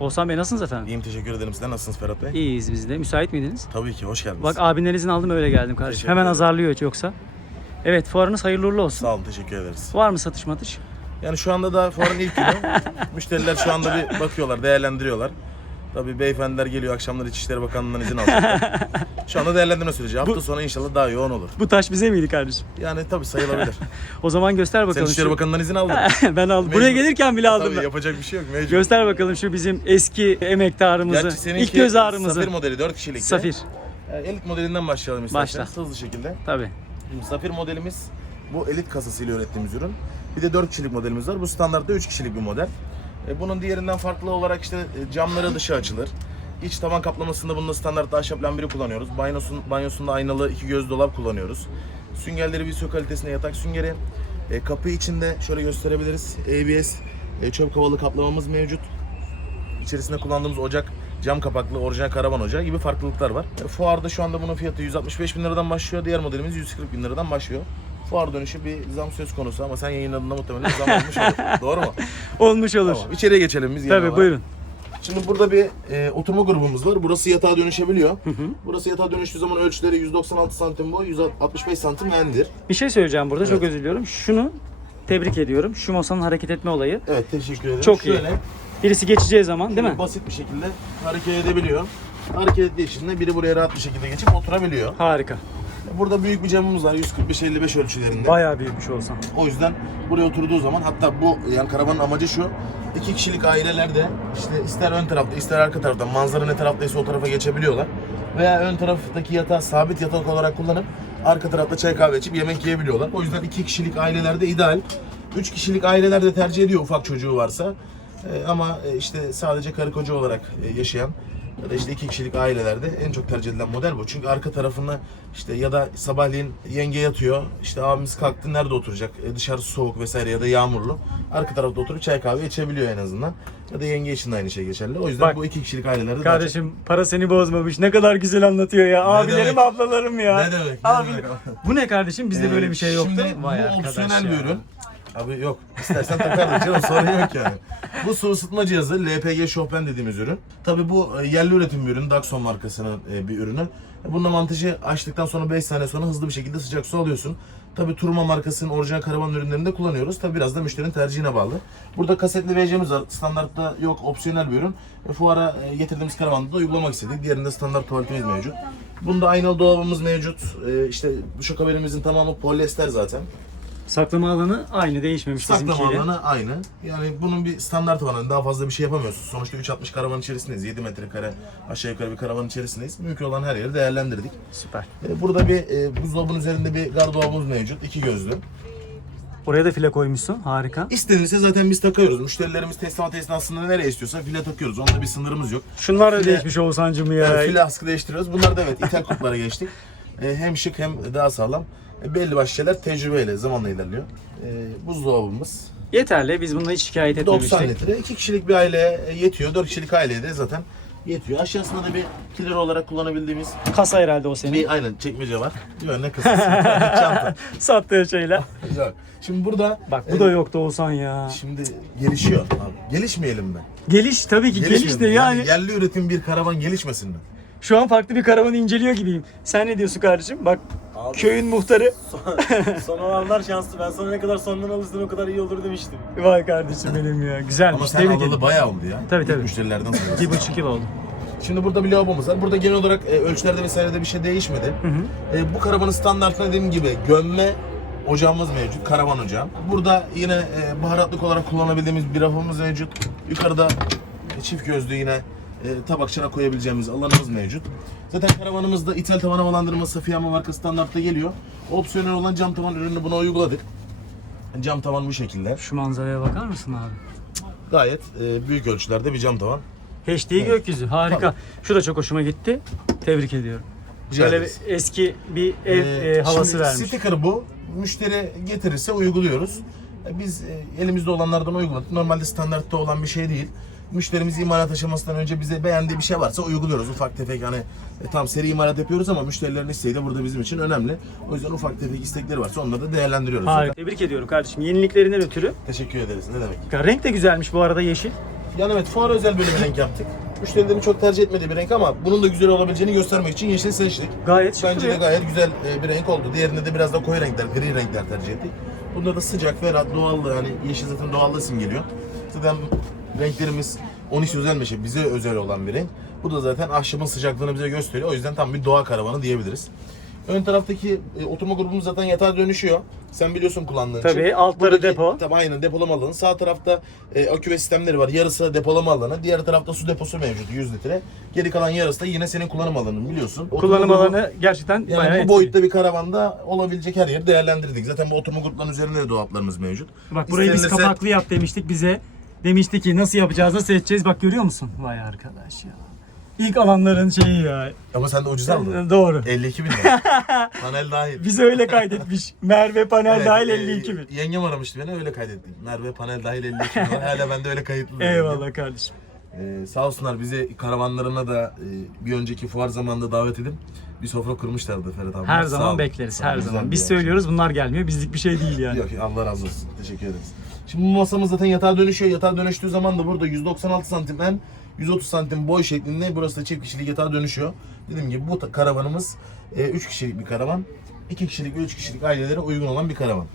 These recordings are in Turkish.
Oğuzhan Bey nasılsınız efendim? İyiyim teşekkür ederim. Sizler nasılsınız Ferhat Bey? İyiyiz biz de. Müsait miydiniz? Tabii ki hoş geldiniz. Bak abinin izin aldım öyle geldim kardeşim. Teşekkür Hemen ederim. azarlıyor yoksa. Evet fuarınız hayırlı uğurlu olsun. Sağ olun teşekkür ederiz. Var mı satış matış? Yani şu anda da fuarın ilk günü. Müşteriler şu anda bir bakıyorlar, değerlendiriyorlar. Tabii beyefendiler geliyor akşamları İçişleri Bakanlığı'ndan izin alacaklar. şu anda değerlendirme süreci. Hafta sonu inşallah daha yoğun olur. Bu taş bize miydi kardeşim? Yani tabii sayılabilir. O zaman göster Sen bakalım. İçişleri şu- Bakanlığı'ndan izin aldın. ben aldım. Buraya Mecbur. gelirken bile aldım tabii ben. yapacak bir şey yok mecbur. Göster bakalım şu bizim eski emektarımızı. Gerçi seninki ilk göz ağrımızı. Safir modeli 4 kişilik. Safir. elit modelinden başlayalım isterseniz hızlı şekilde. Tabii. Şimdi Safir modelimiz bu elit kasasıyla ürettiğimiz ürün. Bir de 4 kişilik modelimiz var. Bu standartta 3 kişilik bir model. E, bunun diğerinden farklı olarak işte e, camları dışı açılır. İç tavan kaplamasında bunda standartta ahşap lambiri kullanıyoruz. Banyosun, banyosunda aynalı iki göz dolap kullanıyoruz. Süngerleri Visio kalitesinde yatak süngeri. E, kapı içinde şöyle gösterebiliriz. ABS e, çöp kovalı kaplamamız mevcut. İçerisinde kullandığımız ocak cam kapaklı orijinal karavan ocağı gibi farklılıklar var. E, fuarda şu anda bunun fiyatı 165 bin liradan başlıyor. Diğer modelimiz 140 bin liradan başlıyor. Fuar dönüşü bir zam söz konusu ama sen yayınladığında muhtemelen zam olmuş olur. Doğru mu? Olmuş olur. Tamam. İçeriye geçelim biz. Tabii olarak. buyurun. Şimdi burada bir e, oturma grubumuz var. Burası yatağa dönüşebiliyor. Burası yatağa dönüştüğü zaman ölçüleri 196 santim boy, 165 santim endir. Bir şey söyleyeceğim burada. Çok Evet. özür diliyorum. Şunu tebrik ediyorum. Şu masanın hareket etme olayı. Evet teşekkür ederim. Çok iyi. Şöyle, Birisi geçeceği zaman değil mi? basit bir şekilde hareket edebiliyor. Hareket ettiği için de biri buraya rahat bir şekilde geçip oturabiliyor. Harika. Burada büyük bir camımız var 145-55 ölçülerinde. Bayağı büyükmüş olsam. O yüzden buraya oturduğu zaman hatta bu yani karavanın amacı şu. iki kişilik ailelerde işte ister ön tarafta ister arka tarafta manzara ne taraftaysa o tarafa geçebiliyorlar. Veya ön taraftaki yatağı sabit yatak olarak kullanıp arka tarafta çay kahve içip yemek yiyebiliyorlar. O yüzden iki kişilik ailelerde ideal. Üç kişilik aileler de tercih ediyor ufak çocuğu varsa. Ee, ama e, işte sadece karı koca olarak e, yaşayan ya da işte iki kişilik ailelerde en çok tercih edilen model bu. Çünkü arka tarafında işte ya da sabahleyin yenge yatıyor. işte abimiz kalktı nerede oturacak? E, dışarısı soğuk vesaire ya da yağmurlu. Arka tarafta oturup çay kahve içebiliyor en azından. Ya da yenge için de aynı şey geçerli. O yüzden Bak, bu iki kişilik ailelerde daha çok- Kardeşim para seni bozmamış. Ne kadar güzel anlatıyor ya. Abilerim demek? ablalarım ya. Ne demek, ne Abi, demek? bu ne kardeşim? Bizde Ee, böyle bir şey yoktu. Şimdi Vay bu opsiyonel bir ürün. Abi yok. İstersen takardık canım sorun yok yani. Bu su ısıtma cihazı LPG Chopin dediğimiz ürün. Tabi bu e, yerli üretim bir ürün. Daxon markasının e, bir ürünü. E, Bunun avantajı açtıktan sonra 5 saniye sonra hızlı bir şekilde sıcak su alıyorsun. Tabi Turma markasının orijinal karavan ürünlerinde kullanıyoruz. Tabi biraz da müşterinin tercihine bağlı. Burada kasetli VC'miz var. Standartta yok opsiyonel bir ürün. E, fuara getirdiğimiz karavanda da uygulamak istedik. Diğerinde standart tuvaletimiz mevcut. Bunda aynalı dolabımız mevcut. E, işte bu şokabelimizin tamamı polyester zaten. Saklama alanı aynı değişmemiş Saklama bizimkiyle. alanı aynı. Yani bunun bir standartı var. Yani daha fazla bir şey yapamıyorsun. Sonuçta 360 karavan içerisindeyiz. 7 metrekare aşağı yukarı bir karavan içerisindeyiz. Mümkün olan her yeri değerlendirdik. Süper. E, Burada bir e, buzdolabının üzerinde bir gardırobumuz mevcut. iki gözlü. Oraya da file koymuşsun. Harika. İstenirse zaten biz takıyoruz. Müşterilerimiz teslimat esnasında nereye istiyorsa file takıyoruz. Onda bir sınırımız yok. Şunlar da File- değişmiş Oğuzhan'cım ya. Yani file askı değiştiriyoruz. Bunlar da evet ithal kuplara geçtik. E, hem şık hem daha sağlam. E, belli başlı şeyler tecrübeyle zamanla ilerliyor. E, buzdolabımız. Yeterli. Biz bununla hiç şikayet 90 etmemiştik. litre. 2 kişilik bir aileye yetiyor. 4 kişilik aileye de zaten yetiyor. Aşağısında da bir kiler olarak kullanabildiğimiz Kasa herhalde o senin. bir aynen çekmece var. Yok ne kısası. Çanta. Sattığı şeyler. Yok. Şimdi burada Bak bu e, da yoktu Oğuzhan ya. Şimdi gelişiyor abi. Gelişmeyelim mi? Geliş tabii ki geliş de mi? yani. yerli üretim bir karavan gelişmesin mi? Şu an farklı bir karavanı inceliyor gibiyim. Sen ne diyorsun kardeşim? Bak köyün muhtarı. Son olanlar şanslı. Ben sana ne kadar sondan alırsan o kadar iyi olur demiştim. Vay kardeşim benim ya. Güzelmiş. Ama sen Tebrik alalı ederim. bayağı oldu ya. Tabii, İlk tabii. Müşterilerden sonra. Bir buçuk yıl oldu. Şimdi burada bir lavabomuz var. Burada genel olarak e, ölçülerde vesairede bir şey değişmedi. E, bu karavanın standartına dediğim gibi gömme ocağımız mevcut. Karavan ocağı. Burada yine e, baharatlık olarak kullanabildiğimiz bir rafımız mevcut. Yukarıda e, çift gözlü yine e, tabakçana koyabileceğimiz alanımız mevcut. Zaten karavanımızda ithal tavan havalandırması Fiyama marka standartta geliyor. Opsiyonel olan cam tavan ürününü buna uyguladık. Cam tavan bu şekilde. Şu manzaraya bakar mısın abi? Gayet e, büyük ölçülerde bir cam tavan. HD gökyüzü harika. Şu da çok hoşuma gitti. Tebrik ediyorum. Şöyle bir eski bir ev Ee, e, havası şimdi vermiş. Sticker bu. Müşteri getirirse uyguluyoruz. E, Biz e, elimizde olanlardan uyguladık. Normalde standartta olan bir şey değil. Müşterimiz imalat aşamasından önce bize beğendiği bir şey varsa uyguluyoruz. Ufak tefek hani e, tam seri imalat yapıyoruz ama müşterilerin isteği de burada bizim için önemli. O yüzden ufak tefek istekleri varsa onları da değerlendiriyoruz. Harika. Tebrik ediyorum kardeşim. Yeniliklerinden ötürü. Teşekkür ederiz. Ne demek? Ya renk de güzelmiş bu arada yeşil. Yani evet fuar özel böyle bir renk yaptık. Müşterilerin çok tercih etmediği bir renk ama bunun da güzel olabileceğini göstermek için yeşil seçtik. Gayet şık Bence de gayet güzel e, bir renk oldu. Diğerinde de biraz da koyu renkler, gri renkler tercih ettik. Bunda da sıcak, ferah, doğallığı hani yeşil zaten doğallığı simgeliyor. Zaten renklerimiz Onyx özel meşe bize özel olan bir renk. Bu da zaten ahşabın sıcaklığını bize gösteriyor. O yüzden tam bir doğa karavanı diyebiliriz. Ön taraftaki e, oturma grubumuz zaten yatağa dönüşüyor. Sen biliyorsun kullandığın için. Tabii, altları Buradaki- depo. Tabii aynen depolama alanı. Sağ tarafta e, akü ve sistemleri var. Yarısı depolama alanı. Diğer tarafta su deposu mevcut 100 litre. Geri kalan yarısı da yine senin kullanım alanın biliyorsun. Oturma Kullanım grubu- alanı gerçekten bayağı yani bu etkili. boyutta bir karavanda olabilecek her yeri değerlendirdik. Zaten bu oturma gruplarının üzerinde de dolaplarımız mevcut. Bak burayı biz kapaklı yap demiştik bize. Demişti ki nasıl yapacağız, nasıl edeceğiz? Bak görüyor musun? Vay arkadaş ya. İlk alanların şeyi ya. Ama sen de ucuz aldın. Doğru. 52 bin lira. Panel dahil. Bize öyle kaydetmiş. Merve panel Evet, dahil e, 52 bin. Yengem aramıştı beni öyle kaydettim. Merve panel dahil 52 bin. Hala bende öyle kayıtlı. Eyvallah kardeşim. Ee, sağ olsunlar bizi karavanlarına da e, bir önceki fuar zamanında davet edip bir sofra kurmuşlardı Ferhat abi. Her Sağ zaman olun. bekleriz Sağ her zaman. Biz söylüyoruz bunlar gelmiyor. Bizlik bir şey değil yani. Yok Allah razı olsun. Teşekkür ederiz. Şimdi bu masamız zaten yatağa dönüşüyor. Yatağa dönüştüğü zaman da burada 196 santim en 130 santim boy şeklinde burası da çift kişilik yatağa dönüşüyor. Dediğim gibi bu karavanımız 3 kişilik bir karavan. 2 kişilik ve 3 kişilik ailelere uygun olan bir karavan.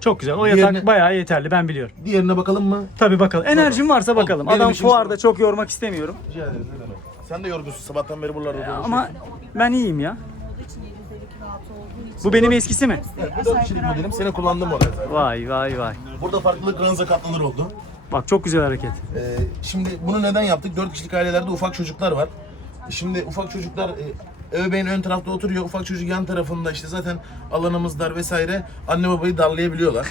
Çok güzel. O yatak Diğerine- bayağı yeterli ben biliyorum. Diğerine bakalım mı? Tabii bakalım. Enerjim varsa bakalım. Benim Adam işim fuarda çok yormak istemiyorum. Rica ederiz. ne demek. Sen de yorgunsun. Sabahtan beri buralarda dolaşıyorsun. Ama ben iyiyim ya. olduğu için 750 kW olduğu için. Bu benim eskisi mi? Evet, bu 4 kişilik modelim. Seni kullandım orada zaten. Vay vay vay. Burada farklılık ranza katlanır oldu. Bak çok güzel hareket. Ee, şimdi bunu neden yaptık? 4 kişilik ailelerde ufak çocuklar var. Şimdi ufak çocuklar e, ebeveyn ön tarafta oturuyor. Ufak çocuk yan tarafında işte zaten alanımız dar vesaire. Anne babayı darlayabiliyorlar.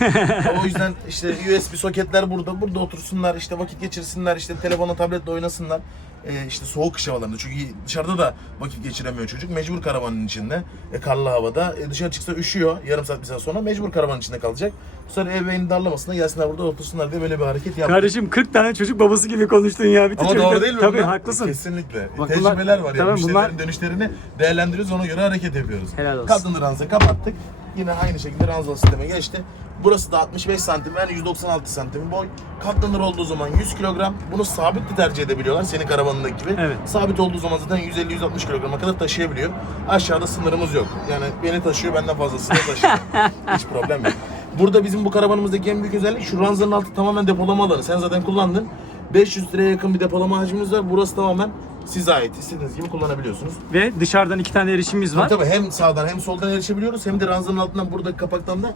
o yüzden işte USB soketler burada. Burada otursunlar işte vakit geçirsinler işte telefonla tabletle oynasınlar. Ee, işte soğuk kış havalarında çünkü dışarıda da vakit geçiremiyor çocuk. Mecbur karavanın içinde. E, karlı havada. E, dışarı çıksa üşüyor. Yarım saat bir saat sonra mecbur karavanın içinde kalacak. Bu sefer ebeveyni darlamasına gelsinler burada otursunlar diye böyle bir hareket yaptık. Kardeşim 40 tane çocuk babası gibi konuştun ya. Bütün Ama çocuklar- doğru değil mi Tabii bunlar? haklısın. Kesinlikle. Bak Tecrübeler bunlar- var ya. tamam, Müşterilerin bunlar- dönüşlerini değerlendiriyoruz ona göre hareket yapıyoruz. Helal olsun. Ranza kapattık. Yine aynı şekilde ranzalı sisteme geçti. Burası da 65 santim yani 196 santim boy. Katlanır olduğu zaman 100 kilogram. Bunu sabit de tercih edebiliyorlar senin karavanındaki gibi. Evet. Sabit olduğu zaman zaten 150-160 kilograma kadar taşıyabiliyor. Aşağıda sınırımız yok. Yani beni taşıyor benden fazlasını da taşıyor. Hiç problem yok. Burada bizim bu karavanımızdaki en büyük özellik şu ranzanın altı tamamen depolama alanı. Sen zaten kullandın. 500 liraya yakın bir depolama hacmimiz var. Burası tamamen size ait. İstediğiniz gibi kullanabiliyorsunuz. Ve dışarıdan iki tane erişimimiz var. Tabii, tabii hem sağdan hem soldan erişebiliyoruz hem de ranzanın altından buradaki kapaktan da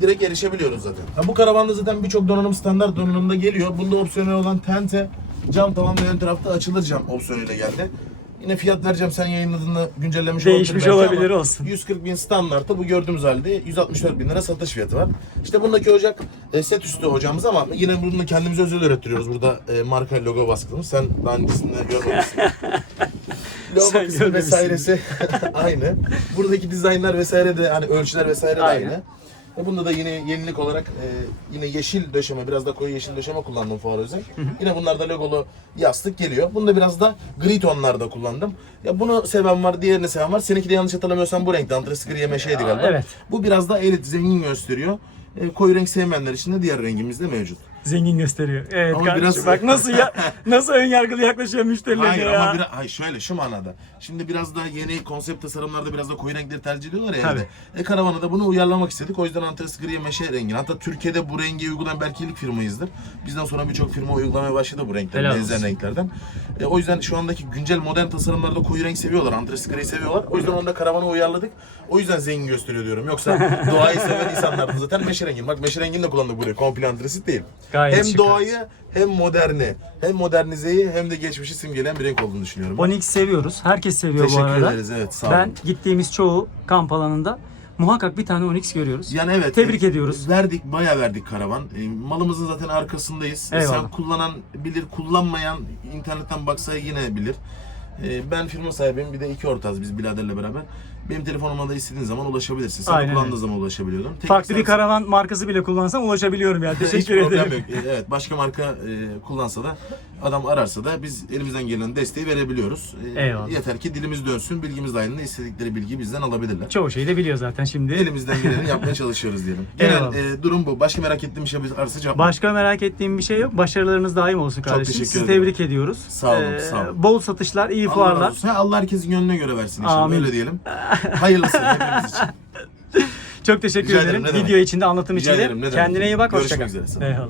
direkt erişebiliyoruz zaten. Ha, bu karavanda zaten birçok donanım standart donanımda geliyor. Bunda opsiyonel olan tente, cam tavan ve ön tarafta açılır cam opsiyonuyla geldi. Yine fiyat vereceğim sen yayınladığında güncellemiş Değişmiş belki olabilir, ama olsun. 140 bin standartta bu gördüğümüz halde 164 bin lira satış fiyatı var. İşte bundaki ocak e, set üstü ocağımız ama yine bunu kendimize özel ürettiriyoruz. Burada e, marka logo baskılımız. Sen daha öncesinde görmemişsin. Logosu görmemişsin. vesairesi aynı. Buradaki dizaynlar vesaire de hani ölçüler vesaire de Aynen. aynı. E bunda da yine yenilik olarak e, yine yeşil döşeme, biraz da koyu yeşil döşeme kullandım fuar özel. Yine bunlarda logolu yastık geliyor. Bunda biraz da gri tonlarda kullandım. Ya bunu seven var, diğerini seven var. Seninki de yanlış hatırlamıyorsam bu renkte. Antres griye meşeydi galiba. evet. Bu biraz daha elit, zengin gösteriyor. E, koyu renk sevmeyenler için de diğer rengimiz de mevcut. Zengin gösteriyor. Evet Ama kardeşim biraz- bak nasıl ya nasıl ön yargılı yaklaşıyor müşterilerine Hayır ya. ama biraz, hayır şöyle şu manada. Şimdi biraz da yeni konsept tasarımlarda biraz da koyu renkleri tercih ediyorlar ya Tabii. E karavana da bunu uyarlamak istedik. O yüzden Antares griye meşe rengini. Hatta Türkiye'de bu rengi uygulayan belki ilk firmayızdır. Bizden sonra birçok firma uygulamaya başladı bu renkleri, Helal benzer olsun. renklerden. E, o yüzden şu andaki güncel modern tasarımlarda koyu renk seviyorlar. Antares griyi seviyorlar. O yüzden onu da karavana uyarladık. O yüzden zengin gösteriyor diyorum. Yoksa doğayı seven insanlar zaten meşe rengini. Bak meşe rengini de kullandık buraya. Komple antresit değil. Gayet hem şık doğayı hem moderni, hem modernizeyi hem de geçmişi simgeleyen bir renk olduğunu düşünüyorum. ben. Onyx seviyoruz. Herkes seviyor bu Teşekkür arada. ederiz, evet, sağ olun. Ben gittiğimiz çoğu kamp alanında muhakkak bir tane Onyx görüyoruz. Yani evet. Tebrik e, ediyoruz. Verdik, bayağı verdik karavan. E, malımızın zaten arkasındayız. E, Eyvallah. Sen kullanan bilir, kullanmayan internetten baksa yine bilir. E, ben firma sahibiyim. Bir de iki ortağız biz biraderle beraber. Benim telefonumdan da istediğin zaman ulaşabilirsin. Sen Aynen kullandığın öyle. zaman ulaşabiliyordun. Tek Farklı bir karavan markası bile kullansam ulaşabiliyorum yani. Hiç Teşekkür problem ederim. yok. E, Evet başka marka e, kullansa da adam ararsa da biz elimizden gelen desteği verebiliyoruz. E, Eyvallah. Yeter ki dilimiz dönsün, bilgimiz dahilinde istedikleri bilgiyi bizden alabilirler. Çoğu şeyi de biliyor zaten şimdi. Elimizden geleni yapmaya çalışıyoruz diyelim. Genel Eyvallah. e, durum bu. Başka merak ettiğim bir şey varsa cevap Başka merak ettiğim bir şey yok. Başarılarınız daim olsun kardeşim. teşekkür Sizi ederim. tebrik ediyoruz. Ee, Sağ olun, sağ olun. Bol satışlar, iyi Allah fuarlar. olsun. Ha, Allah herkesin gönlüne göre versin inşallah. Amin. Öyle diyelim. Hayırlısı hepimiz için. Çok teşekkür Rica ederim, ederim. ne demek. Video için de anlatım Rica için de. ederim, ne demek. Kendine iyi bak. Görüşmek Hoşça kal. üzere, sağ. Eyvallah.